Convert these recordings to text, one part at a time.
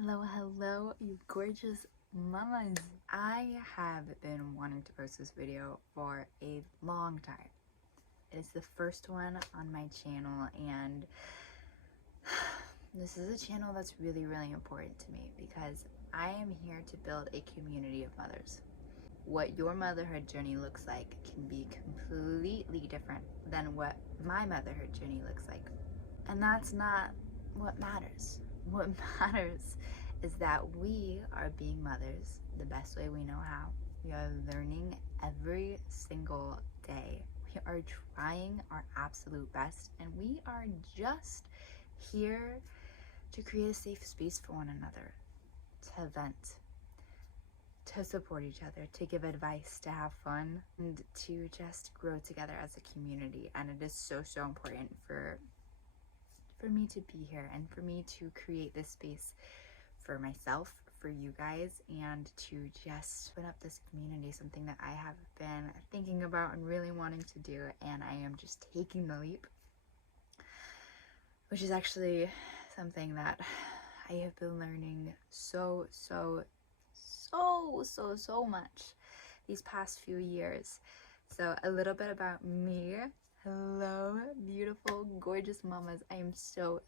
Hello, you gorgeous mamas. I have been wanting to post this video for a long time. It is the first one on my channel, and this is a channel that's really important to me because I am here to build a community of mothers. What your motherhood journey looks like can be completely different than what my motherhood journey looks like. And that's not what matters. What matters is that we are being mothers the best way we know how. We are learning every single day. We are trying our absolute best, and we are just here to create a safe space for one another, to vent, to support each other, to give advice, to have fun, and to just grow together as a community. And it is so important for me to be here and for me to create this space for myself, for you guys, and to just put up this community, something that I have been thinking about and really wanting to do, and I am just taking the leap, which is actually something that I have been learning so much these past few years. So a little bit about me. Hello, beautiful, gorgeous mamas. I am so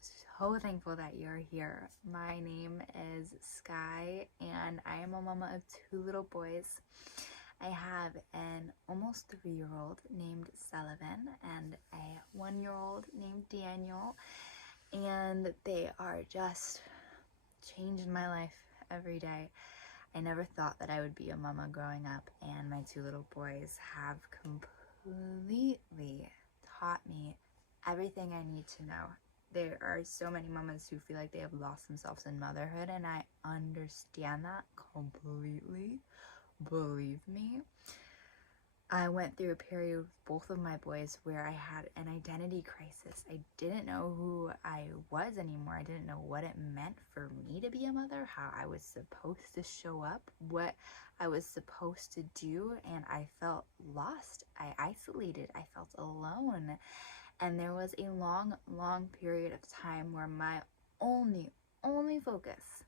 thankful that you're here. My name is Sky, and I am a mama of 2 little boys. I have an almost 3-year-old named Sullivan and a 1-year-old named Daniel, and they are just changing my life every day. I never thought that I would be a mama growing up, and my 2 little boys have completely taught me everything I need to know. There are so many mamas who feel like they have lost themselves in motherhood, and I understand that completely. Believe me. I went through a period with both of my boys where I had an identity crisis. I didn't know who I was anymore. I didn't know what it meant for me to be a mother, how I was supposed to show up, what I was supposed to do, and I felt lost. I isolated. I felt alone. And there was a long period of time where my only focus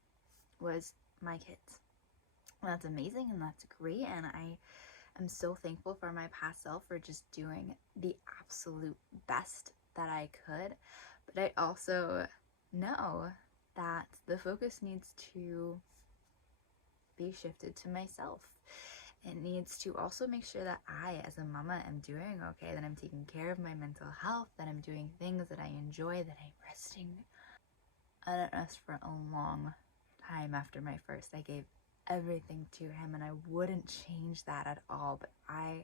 was my kids. And that's amazing and that's great, and I'm so thankful for my past self for just doing the absolute best that I could. But I also know that the focus needs to be shifted to myself. It needs to also make sure that I, as a mama, am doing okay, that I'm taking care of my mental health, that I'm doing things that I enjoy, that I'm resting. I didn't rest for a long time after my first. I gave everything to him, and I wouldn't change that at all. But I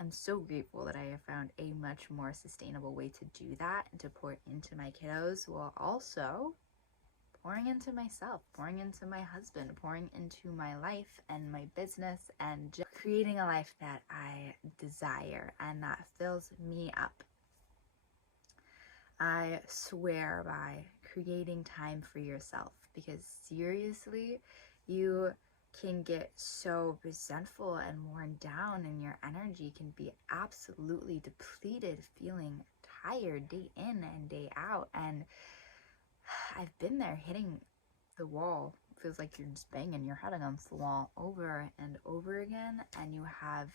am so grateful that I have found a much more sustainable way to do that and to pour into my kiddos while also pouring into myself, pouring into my husband, pouring into my life and my business, and just creating a life that I desire and that fills me up. I swear by creating time for yourself, because seriously, you can get so resentful and worn down, and your energy can be absolutely depleted, feeling tired day in and day out. And I've been there, hitting the wall. It feels like you're just banging your head against the wall over and over again, and you have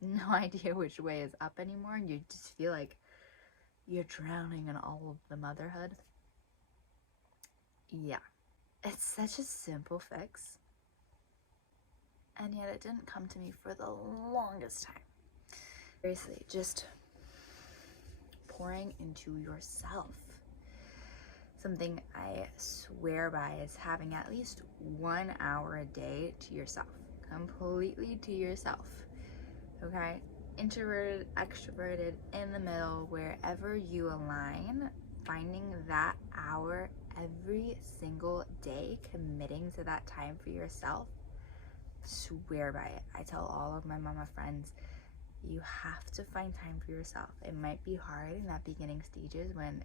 no idea which way is up anymore, and you just feel like you're drowning in all of the motherhood. Yeah, it's such a simple fix, and yet it didn't come to me for the longest time. Seriously, just pouring into yourself. Something I swear by is having at least 1 hour a day to yourself, completely to yourself, okay? Introverted, extroverted, in the middle, wherever you align, finding that hour every single day, committing to that time for yourself. Swear by it. I tell all of my mama friends, you have to find time for yourself. It might be hard in that beginning stages when,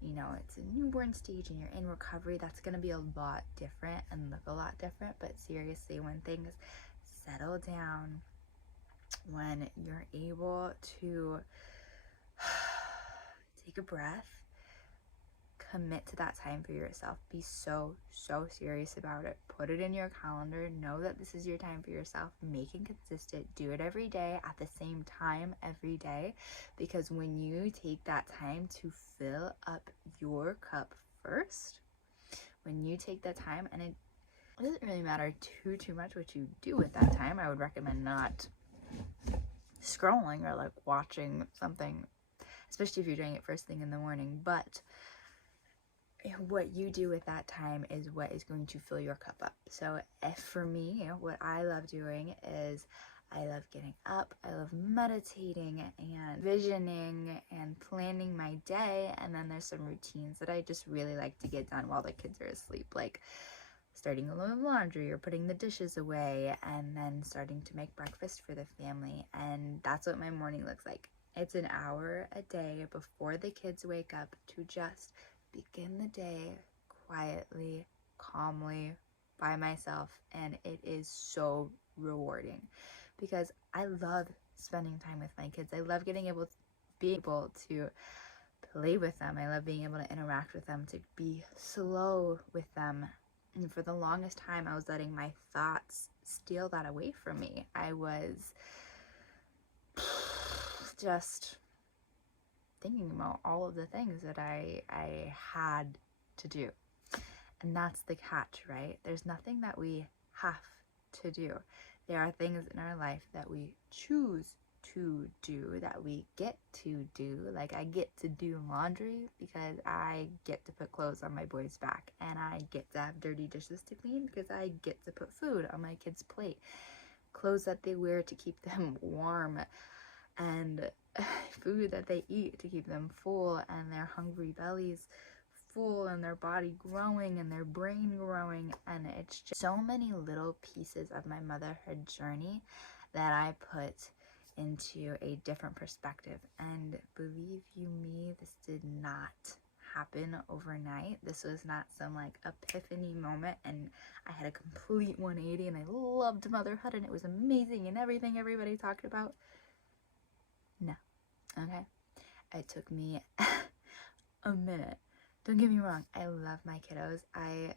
you know, it's a newborn stage and you're in recovery. That's going to be a lot different and look a lot different. But seriously, when things settle down, when you're able to take a breath, commit to that time for yourself. Be so serious about it. Put it in your calendar. Know that this is your time for yourself. Make it consistent. Do it every day at the same time every day, because when you take that time to fill up your cup first, when you take that time, and it doesn't really matter too much what you do with that time. I would recommend not scrolling or like watching something, especially if you're doing it first thing in the morning. But what you do with that time is what is going to fill your cup up. So for me, what I love doing is I love getting up, I love meditating and visioning and planning my day. And then there's some routines that I just really like to get done while the kids are asleep, like starting a load of laundry or putting the dishes away, and then starting to make breakfast for the family. And that's what my morning looks like. It's an hour a day before the kids wake up to just begin the day quietly, calmly, by myself. And it is so rewarding because I love spending time with my kids. I love being able to play with them. I love being able to interact with them, to be slow with them. And for the longest time, I was letting my thoughts steal that away from me. I was just thinking about all of the things that I had to do. And that's the catch, right? There's nothing that we have to do. There are things in our life that we choose to do, that we get to do. Like I get to do laundry because I get to put clothes on my boy's back, and I get to have dirty dishes to clean because I get to put food on my kid's plate, clothes that they wear to keep them warm, and food that they eat to keep them full and their hungry bellies full and their body growing and their brain growing. And it's just so many little pieces of my motherhood journey that I put into a different perspective. And believe you me, this did not happen overnight. This was not some like epiphany moment and I had a complete 180 and I loved motherhood and it was amazing and everything everybody talked about. No. Okay? It took me a minute. Don't get me wrong, I love my kiddos. I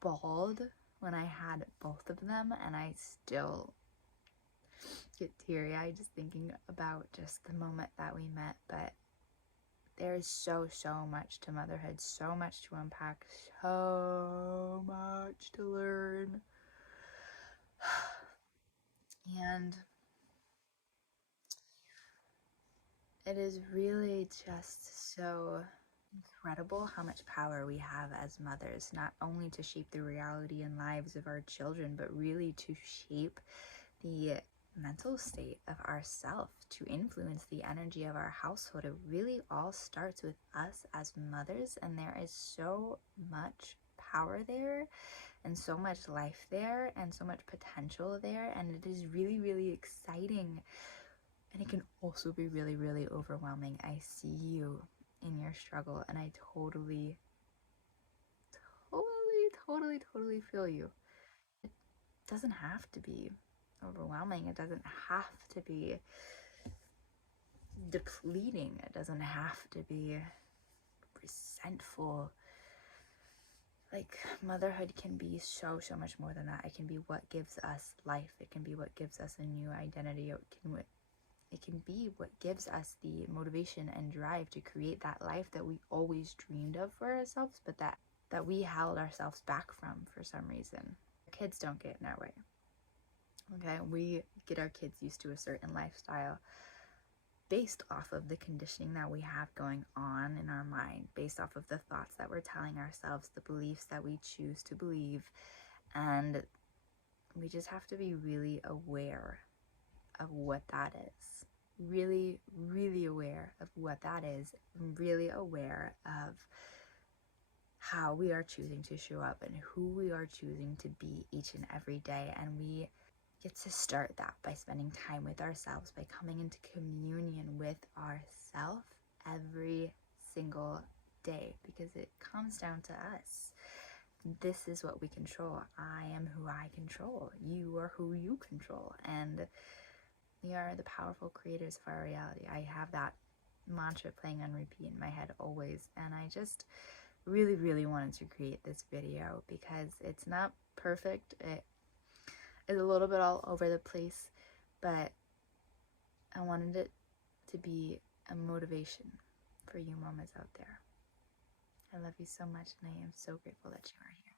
bawled when I had both of them, and I still get teary-eyed just thinking about just the moment that we met. But there is so much to motherhood, so much to unpack, so much to learn. And it is really just so incredible how much power we have as mothers, not only to shape the reality and lives of our children, but really to shape the mental state of ourself, to influence the energy of our household. It really all starts with us as mothers, and there is so much power there and so much life there and so much potential there, and it is really exciting. And it can also be really overwhelming. I see you in your struggle, and I totally feel you. It doesn't have to be overwhelming. It doesn't have to be depleting. It doesn't have to be resentful. Like, motherhood can be so much more than that. It can be what gives us life. It can be what gives us a new identity. It can be what gives us the motivation and drive to create that life that we always dreamed of for ourselves, but that we held ourselves back from for some reason. Our kids don't get in our way. Okay, we get our kids used to a certain lifestyle based off of the conditioning that we have going on in our mind, based off of the thoughts that we're telling ourselves, the beliefs that we choose to believe. And we just have to be really aware of what that is. Really aware of what that is, and really aware of how we are choosing to show up and who we are choosing to be each and every day. And we get to start that by spending time with ourselves, by coming into communion with ourselves every single day, because it comes down to us. This is what we control. I am who I control. You are who you control. And we are the powerful creators of our reality. I have that mantra playing on repeat in my head always. And I just really, really wanted to create this video because it's not perfect. It is a little bit all over the place, but I wanted it to be a motivation for you mamas out there. I love you so much, and I am so grateful that you are here.